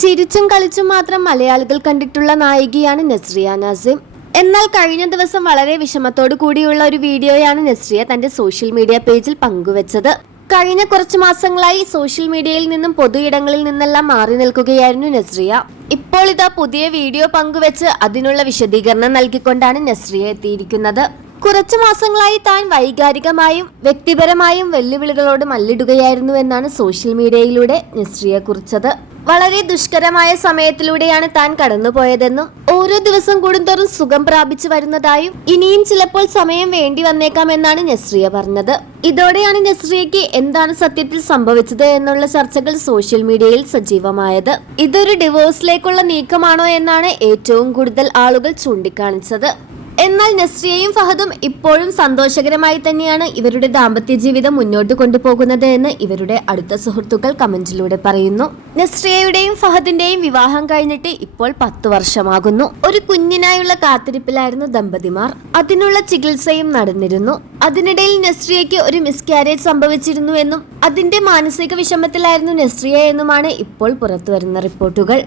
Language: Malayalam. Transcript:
ചിരിച്ചും കളിച്ചും മാത്രം മലയാളികൾ കണ്ടിട്ടുള്ള നായികയാണ് നസ്രിയ നാസിം. എന്നാൽ കഴിഞ്ഞ ദിവസം വളരെ വിഷമത്തോടു കൂടിയുള്ള ഒരു വീഡിയോയാണ് നസ്രിയ തന്റെ സോഷ്യൽ മീഡിയ പേജിൽ പങ്കുവച്ചത്. കഴിഞ്ഞ കുറച്ചു മാസങ്ങളായി സോഷ്യൽ മീഡിയയിൽ നിന്നും പൊതു ഇടങ്ങളിൽ നിന്നെല്ലാം മാറി നിൽക്കുകയായിരുന്നു നസ്രിയ. ഇപ്പോൾ ഇതാ പുതിയ വീഡിയോ പങ്കുവെച്ച് അതിനുള്ള വിശദീകരണം നൽകിക്കൊണ്ടാണ് നസ്രിയ എത്തിയിരിക്കുന്നത്. കുറച്ചു മാസങ്ങളായി താൻ വൈകാരികമായും വ്യക്തിപരമായും വെല്ലുവിളികളോട് മല്ലിടുകയായിരുന്നു എന്നാണ് സോഷ്യൽ മീഡിയയിലൂടെ നസ്രിയ കുറിച്ചത്. വളരെ ദുഷ്കരമായ സമയത്തിലൂടെയാണ് താൻ കടന്നുപോയതെന്നും ഓരോ ദിവസം കൂടുന്തോറും സുഖം പ്രാപിച്ചു വരുന്നതായും ഇനിയും ചിലപ്പോൾ സമയം വേണ്ടി വന്നേക്കാമെന്നാണ് നസ്രിയ പറഞ്ഞത്. ഇതോടെയാണ് നസ്രിയയ്ക്ക് എന്താണ് സത്യത്തിൽ സംഭവിച്ചത് എന്നുള്ള ചർച്ചകൾ സോഷ്യൽ മീഡിയയിൽ സജീവമായത്. ഇതൊരു ഡിവോഴ്സിലേക്കുള്ള നീക്കമാണോ എന്നാണ് ഏറ്റവും കൂടുതൽ ആളുകൾ ചൂണ്ടിക്കാണിച്ചത്. എന്നാൽ നസ്രിയയും ഫഹദും ഇപ്പോഴും സന്തോഷകരമായി തന്നെയാണ് ഇവരുടെ ദാമ്പത്യ ജീവിതം മുന്നോട്ട് കൊണ്ടുപോകുന്നത് എന്ന് ഇവരുടെ അടുത്ത സുഹൃത്തുക്കൾ കമന്റിലൂടെ പറയുന്നു. നസ്രിയയുടെയും ഫഹദിന്റെയും വിവാഹം കഴിഞ്ഞിട്ട് ഇപ്പോൾ 10 വർഷമാകുന്നു. ഒരു കുഞ്ഞിനായുള്ള കാത്തിരിപ്പിലായിരുന്നു ദമ്പതിമാർ. അതിനുള്ള ചികിത്സയും നടന്നിരുന്നു. അതിനിടയിൽ നസ്രിയയ്ക്ക് ഒരു മിസ്കാരേജ് സംഭവിച്ചിരുന്നു എന്നും അതിന്റെ മാനസിക വിഷമത്തിലായിരുന്നു നസ്രിയ എന്നുമാണ് ഇപ്പോൾ പുറത്തുവരുന്ന റിപ്പോർട്ടുകൾ.